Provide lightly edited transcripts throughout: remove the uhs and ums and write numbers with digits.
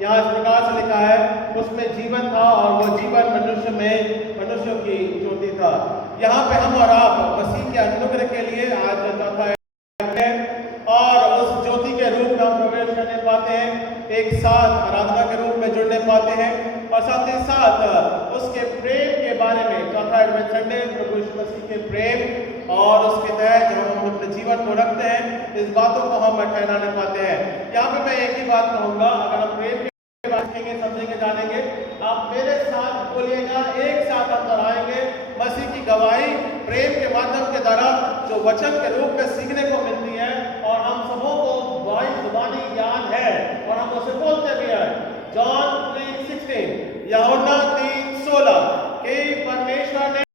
यहाँ इस प्रकार से लिखा है, उसमें जीवन था और वो जीवन मनुष्यों की ज्योति था। यहाँ पे हम और आप मसीह के अनुग्रह के लिए आज चौथा है और उस ज्योति के रूप में हम प्रवेश करने पाते हैं, एक साथ आराधना के रूप में जुड़ने पाते हैं और साथ ही साथ उसके प्रेम के बारे में चौथा एडवेंट संडे प्रभु यीशु मसीह के प्रेम और उसके तहत जब हम अपने जीवन को रखते हैं, इस बातों को हम ठहराने पाते हैं। यहाँ पे मैं एक ही बात कहूंगा, अगर हम प्रेम के बात सीखेंगे, समझेंगे, जानेंगे, आप मेरे साथ बोलिएगा, एक साथ हम दोहराएंगे, मसीह की गवाही प्रेम के माध्यम के द्वारा जो वचन के रूप में सीखने को मिलती है और हम सबों को जुबानी याद है और हम उसे बोलते भी हैं। जॉन 3:16, यूहन्ना 3:16 कि परमेश्वर ने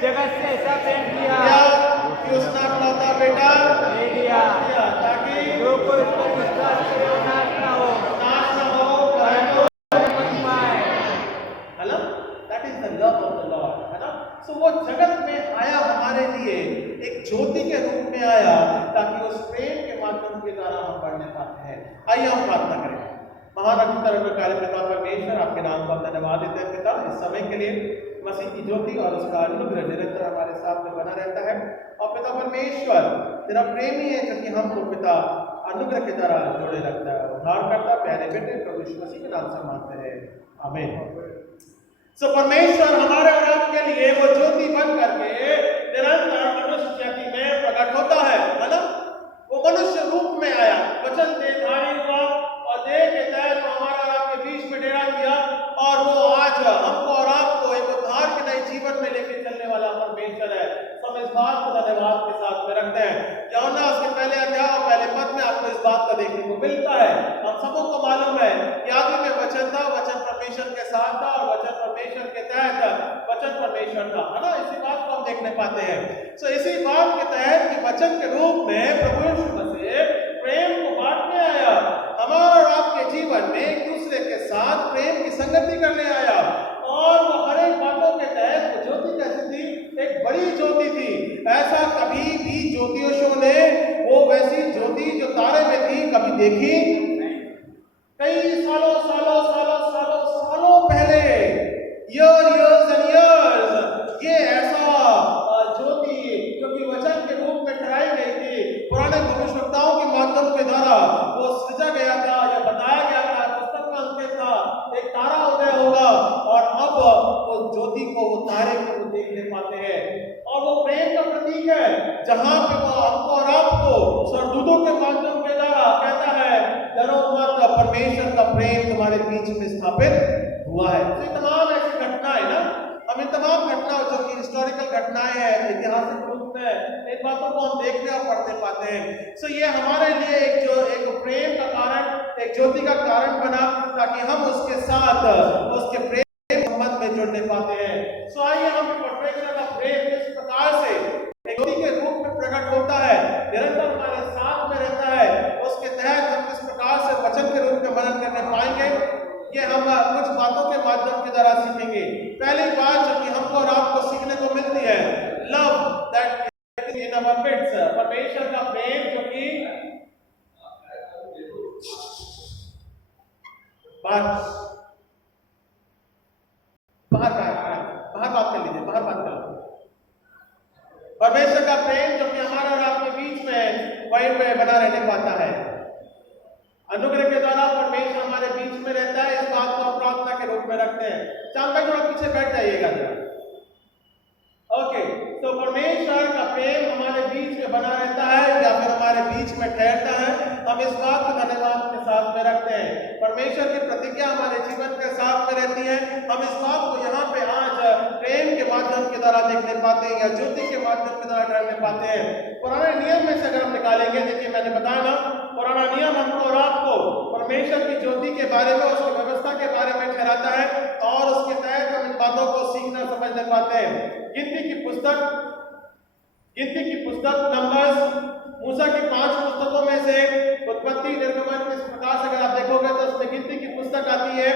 जगत से ऐसा प्रेम किया कि उसने अपना बेटा दे दिया ताकि जो कोई उस पर विश्वास करे नाश न हो परंतु जीवन पाए। है ना? That is the love of the Lord, है ना? सो वो जगत में आया हमारे लिए, एक ज्योति के रूप में आया ताकि उस प्रेम के माध्यम के द्वारा हम बढ़ने पाते हैं। आइए हम प्रार्थना करें। महान कार्य पिता परमेश्वर, आपके नाम को हम धन्यवाद देते हैं पिता, इस समय के लिए मसीह की ज्योति और उसका अनुग्रह निरंतर हमारे साथ में बना रहता है। और पिता परमेश्वर तेरा प्रेम ही है जो कि हमको पिता अनुग्रह के द्वारा जोड़े रखता है। उद्धार करता प्यारे बेटे प्रभु यीशु मसीह के नाम से मांगते हैं, आमीन। सो परमेश्वर हमारे और आपके लिए वो ज्योति बन करके निरंतर मनुष्य जाति में प्रकट होता है ना? वो मनुष्य रूप में आया, वचन देहधारी हुआ और देह के तहत हमारे और आपके बीच में डेरा किया और वो आज हमको और आपको एक उद्धार के नए जीवन में लेके चलने वाला परमेश्वर है। हम इस बात को धन्यवाद के साथ में रखते हैं। यूहन्ना उसके पहले अध्याय और पहले पद में आपको इस बात का देखने को मिलता है। हम सबों को मालूम है कि आदि में वचन था, वचन परमेश्वर के साथ था और वचन परमेश्वर के तहत वचन परमेश्वर था, है ना? इसी बात को हम देखने पाते हैं। सो इसी बात के तहत कि वचन के रूप में प्रभु यीशु मसीह प्रेम को बांटने आया, हमारे और आपके जीवन में एक दूसरे के साथ प्रेम की संगति करने आया और वो हर एक बातों के तहत वो ज्योति कैसी थी, एक बड़ी ज्योति थी। ऐसा कभी भी ज्योतिषों ने वो वैसी ज्योति जो तारे में थी कभी देखी? कई सालों सालों सालों सालों सालों पहले, years and years, ये ऐसा ज्योति जो कि वचन के रूप में ठहराई गई थी, पुराने भविष्यवक्ताओं के माध्यम के द्वारा वो सृजा गया था या बताया गया था, पुस्तक में अंकित था, एक तारा उदय होगा और अब वो ज्योति को, वो तारे को देख ले पाते हैं और वो प्रेम का प्रतीक है, जहां पे वो हमको और आपको स्वर्गदूतों के माध्यम के द्वारा कहता है, डरो मत, परमेश्वर का प्रेम तुम्हारे बीच में स्थापित हुआ है। तो तमाम ऐसी घटनाएं ना, हम इन तमाम घटनाओं जो कि हिस्टोरिकल घटनाएं हैं, ऐतिहासिक रूप में इन बातों को हम देखने और पढ़ते पाते हैं। सो ये हमारे लिए एक प्रेम का कारण, एक ज्योति का कारण बना ताकि हम उसके साथ उसके प्रेम संबंध में जुड़ने पाते हैं। सो आइए हम परमेश्वर का प्रेम किस प्रकार से एक ज्योति के रूप में प्रकट होता है, निरंतर हमारे साथ में रहता है, उसके तहत हम किस प्रकार से वचन के रूप में मनन करने पाएंगे, ये हम कुछ बातों के माध्यम के द्वारा सीखेंगे। पहली बात जो कि हमको और आपको सीखने को मिलती है, love that in our midst, परमेश्वर का प्रेम जो कि बाहर बात कर लीजिए, बाहर बात कर। परमेश्वर का प्रेम जो कि हमारे और आपके बीच में वहीं पे बना रहने पाता है, अनुग्रह के द्वारा परमेश्वर हमारे बीच में रहता है। इस बात को हम प्रार्थना के रूप में रखते हैं। चांद भाई थोड़ा पीछे बैठ जाइएगा जरा। ओके, तो परमेश्वर का प्रेम हमारे बीच में बना रहता है या फिर हमारे बीच में ठहरता है, हम इस बात को धन्यवाद के साथ में रखते हैं। परमेश्वर की प्रतिज्ञा हमारे जीवन के साथ में रहती है। हम इस बात को यहाँ पे आज प्रेम के माध्यम के द्वारा देखने पाते हैं या ज्योति के माध्यम के द्वारा जानने पाते हैं। पुराने नियम में से अगर हम निकालेंगे, देखिए मैंने बताया ना, पुराना नियम हमको और आपको परमेश्वर की ज्योति के बारे में, उसकी व्यवस्था के बारे में ठहराता है और उसके तहत हम इन बातों को सीखना समझने पाते हैं। गिनती की पुस्तक नंबर्स, मूसा की 5 पुस्तकों में से उत्पत्ति, निर्गमन, इस प्रकार से अगर आप देखोगे तो उसमें गिनती की पुस्तक आती है।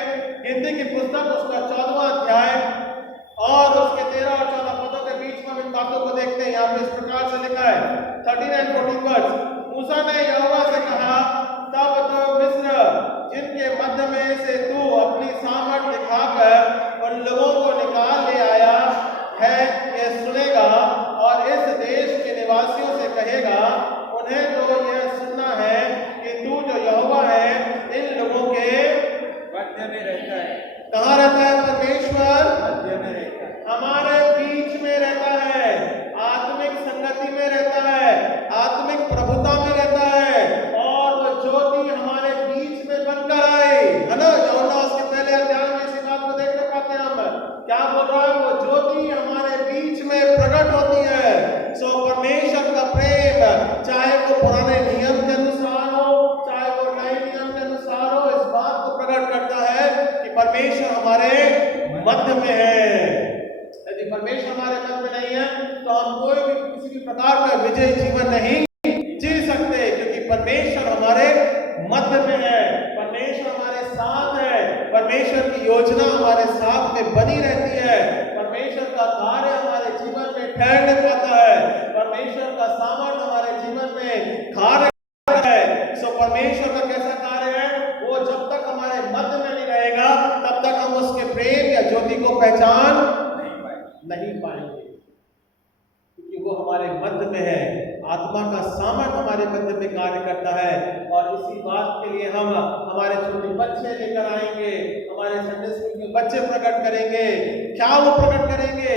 गिनती की पुस्तक उसका 14वां अध्याय और उसके 13 और 14 पदों के बीच में हम इन बातों को देखते हैं। यहाँ पे इस प्रकार से लिखा है 13 and 14 वर्ड्स। मूसा ने यहोवा से कहा, तब तो मिस्र जिनके मध्य में से परमेश्वर हमारे मध्य में है। यदि परमेश्वर हमारे मध्य में नहीं है तो हम कोई भी किसी भी प्रकार का विजयी जीवन नहीं जी सकते, क्योंकि परमेश्वर हमारे मध्य में है, परमेश्वर हमारे साथ है, परमेश्वर की योजना हमारे साथ में बनी रहती है, परमेश्वर का कार्य हमारे जीवन में ठहरने पाता है, परमेश्वर का सामर्थ्य हमारे जीवन में कार्य करता है। सो परमेश्वर का कैसा कार्य है, वो जब तक हमारे मध्य में नहीं रहेगा तब तक हम उसके प्रेम या ज्योति को पहचान नहीं पाएंगे, क्योंकि वो हमारे मध्य में है। आत्मा का सामर्थ हमारे मध्य में कार्य करता है, और इसी बात के लिए हम हमारे छोटे बच्चे लेकर आएंगे, हमारे संडे स्कूल के बच्चे प्रकट करेंगे। क्या वो प्रकट करेंगे?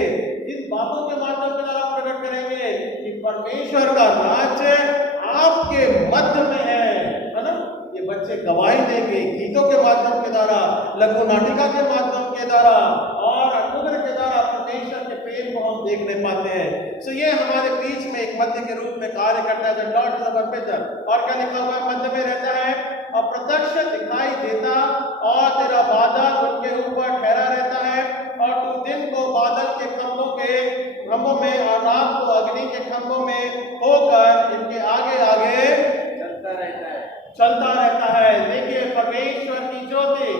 इन बातों के माध्यम से आप प्रकट करेंगे कि परमेश्वर का राज्य आपके मध्य में है ना। ये बच्चे गवाही देंगे गीतों के माध्यम के द्वारा, लघु नाटिका के माध्यम के द्वारा और अनुग्रह के द्वारा परमेश्वर के प्रेम को हम देखने पाते हैं। सो ये हमारे बीच में एक मध्य के रूप में कार्य करता है। द लॉर्ड इज अवर मध्य, और क्या लिखा हुआ है? मध्य में रहता है, अप्रत्यक्ष दिखाई देता और तेरा बादल उनके ऊपर ठहरा रहता है, और तू दिन को बादल के खंभों में और रात को अग्नि के खंभों में होकर इनके आगे आगे चलता रहता है। देखिए परमेश्वर की ज्योति